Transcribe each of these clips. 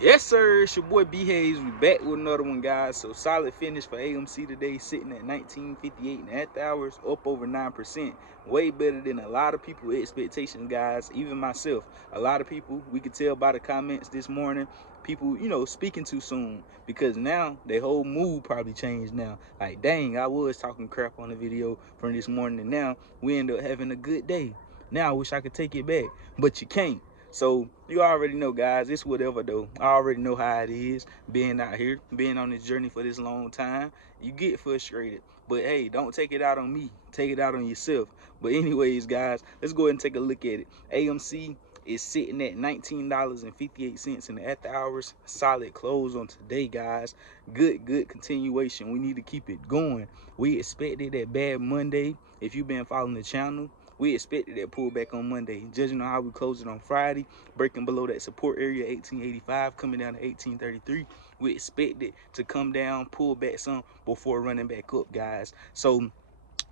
Yes, sir. It's your boy B Hayes. We back with another one, guys. So solid finish for AMC today, sitting at 19.58 hours, up over 9%. Way better than a lot of people's expectations, guys. Even myself. A lot of people, we could tell by the comments this morning, people, speaking too soon, because now their whole mood probably changed now. Like, dang, I was talking crap on the video from this morning, and now we end up having a good day. Now I wish I could take it back, but you can't. So you already know, guys, it's whatever though. I already know how it is being out here, being on this journey for this long time. You get frustrated, but hey, don't take it out on me. Take it out on yourself. But anyways, guys, let's go ahead and take a look at it. AMC is sitting at $19.58 in the after hours. Solid close on today, guys. Good continuation. We need to keep it going. We expected that bad Monday. If you've been following the channel, we expected that pullback on Monday. Judging on how we closed it on Friday, breaking below that support area, 1885, coming down to 1833. We expected to come down, pull back some before running back up, guys. So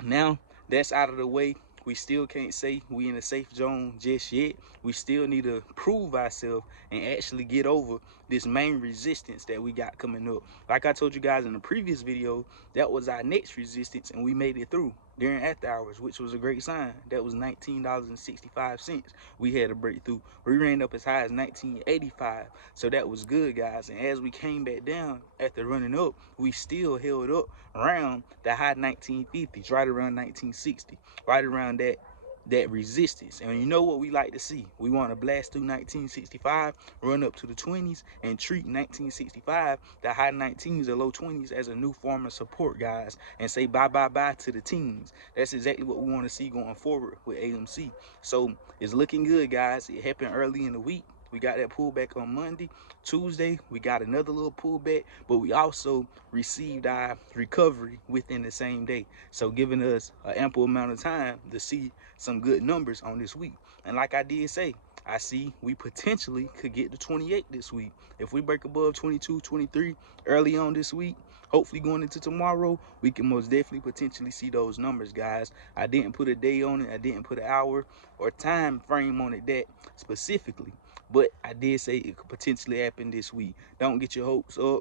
now that's out of the way. We still can't say we in a safe zone just yet. We still need to prove ourselves and actually get over this main resistance that we got coming up. Like I told you guys in the previous video, that was our next resistance, and we made it through during after hours, which was a great sign. That was $19.65. We had a breakthrough. We ran up as high as 19.85, so that was good, guys. And as we came back down after running up, we still held up around the high 1950s, right around 1960, right around that resistance. And you know what we like to see? We want to blast through 1965, run up to the 20s, and treat 1965, the high 19s, the low 20s, as a new form of support, guys, and say bye to the teens. That's exactly what we want to see going forward with AMC. So it's looking good, guys. It happened early in the week. We got that pullback on Monday. Tuesday, we got another little pullback, but we also received our recovery within the same day. So giving us an ample amount of time to see some good numbers on this week. And like I did say, I see we potentially could get to 28 this week. If we break above 22, 23 early on this week, hopefully going into tomorrow, we can most definitely potentially see those numbers, guys. I didn't put a day on it. I didn't put an hour or time frame on it that specifically, but I did say it could potentially happen this week. Don't get your hopes up.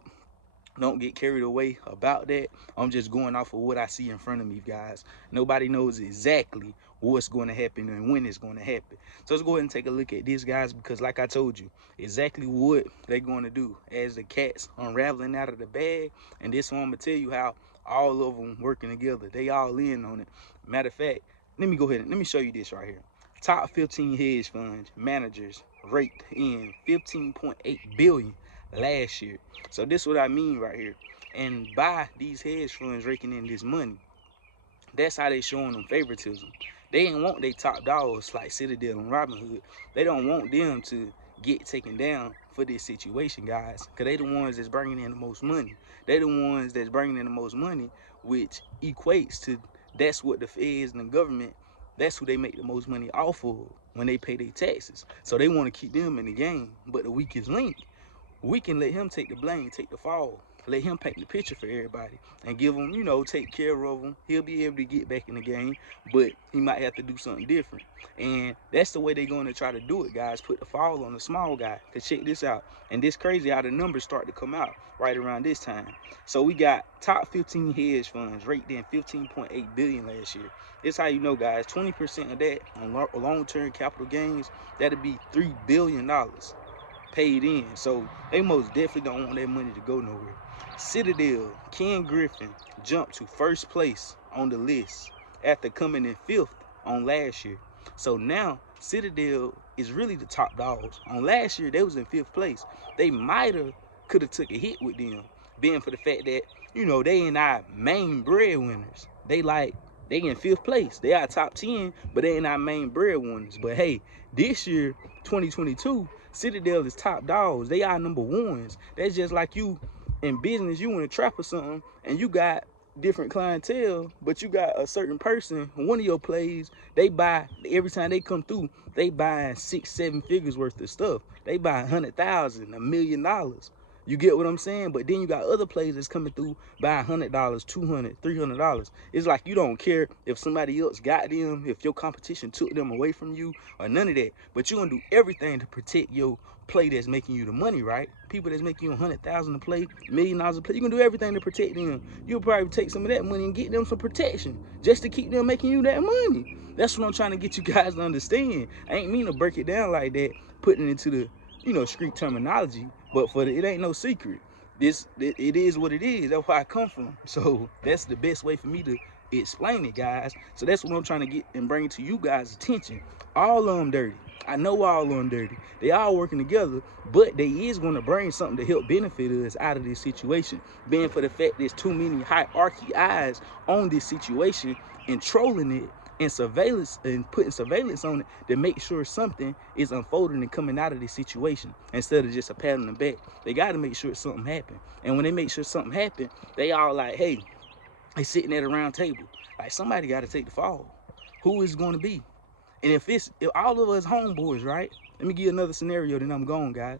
Don't get carried away about that. I'm just going off of what I see in front of me, guys. Nobody knows exactly what's going to happen and when it's going to happen. So let's go ahead and take a look at this, guys, because like I told you, exactly what they're going to do as the cat's unraveling out of the bag. And this one, I'm going to tell you how all of them working together. They all in on it. Matter of fact, let me go ahead and let me show you this right here. Top 15 hedge fund managers raked in 15.8 billion last year. So this is what I mean right here. And by these hedge funds raking in this money, that's how they showing them favoritism. They ain't want they top dogs like Citadel and Robinhood. They don't want them to get taken down for this situation, guys, because they the ones that's bringing in the most money. They the ones that's bringing in the most money, which equates to that's what the feds and the government, that's who they make the most money off of when they pay their taxes. So they want to keep them in the game. But the weakest link, we can let him take the blame, take the fall, let him paint the picture for everybody and give him, take care of him. He'll be able to get back in the game, but he might have to do something different. And that's the way they're going to try to do it, guys. Put the fall on the small guy. Because check this out. And this crazy how the numbers start to come out right around this time. So we got top 15 hedge funds raked in 15.8 billion last year. This how you know, guys. 20% of that on long-term capital gains, that'd be $3 billion paid in. So they most definitely don't want that money to go nowhere. Citadel, Ken Griffin jumped to first place on the list after coming in 5th on last year. So now Citadel is really the top dogs. On last year, they was in 5th place. They could have took a hit with them, being for the fact that, they ain't our main breadwinners. They in 5th place. They are top 10, but they ain't our main breadwinners. But hey, this year, 2022, Citadel is top dogs. They are number ones. That's just like you in business, you in a trap or something, and you got different clientele, but you got a certain person, one of your plays, they buy, every time they come through, they buying 6-7 figures worth of stuff. They buy 100,000, $1 million. You get what I'm saying? But then you got other players that's coming through buying $100, $200, $300. It's like you don't care if somebody else got them, if your competition took them away from you, or none of that. But you're gonna do everything to protect your play that's making you the money, right? People that's making you $100,000 to play, $1 million to play, you can do everything to protect them. You'll probably take some of that money and get them some protection just to keep them making you that money. That's what I'm trying to get you guys to understand. I ain't mean to break it down like that, putting it into the street terminology, but it ain't no secret. It is what it is. That's where I come from. So that's the best way for me to explain it, guys. So that's what I'm trying to get and bring to you guys' attention. All of them dirty. I know all of them dirty. They all working together, but they is going to bring something to help benefit us out of this situation. Being for the fact there's too many hierarchy eyes on this situation and trolling it and surveillance and putting surveillance on it to make sure something is unfolding and coming out of this situation instead of just a pat on the back. They got to make sure something happened. And when they make sure something happened, they all like, hey, they sitting at a round table. Like, somebody got to take the fall. Who is going to be? And if all of us homeboys, right? Let me give you another scenario, then I'm gone, guys.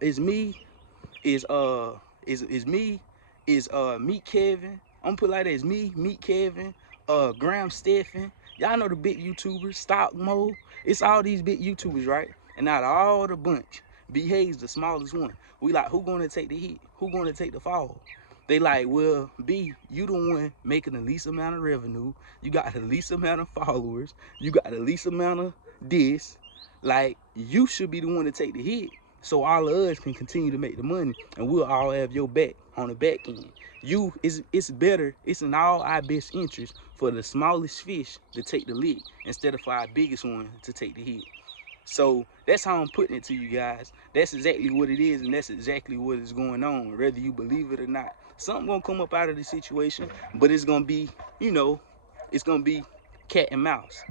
Is Meet Kevin. I'm gonna put it like that. It's me, Meet Kevin, Graham Stephan. Y'all know the big YouTubers, Stock Mo. It's all these big YouTubers, right? And out of all the bunch, B-Hayes the smallest one. We like, who gonna take the hit? Who gonna take the fall? They like, well, B, you the one making the least amount of revenue. You got the least amount of followers. You got the least amount of this. Like, you should be the one to take the hit, so all of us can continue to make the money, and we'll all have your back on the back end. It's better. It's in all our best interest for the smallest fish to take the lick instead of for our biggest one to take the hit. So that's how I'm putting it to you guys. That's exactly what it is, and that's exactly what is going on, whether you believe it or not. Something gonna come up out of this situation, but it's gonna be, it's gonna be cat and mouse.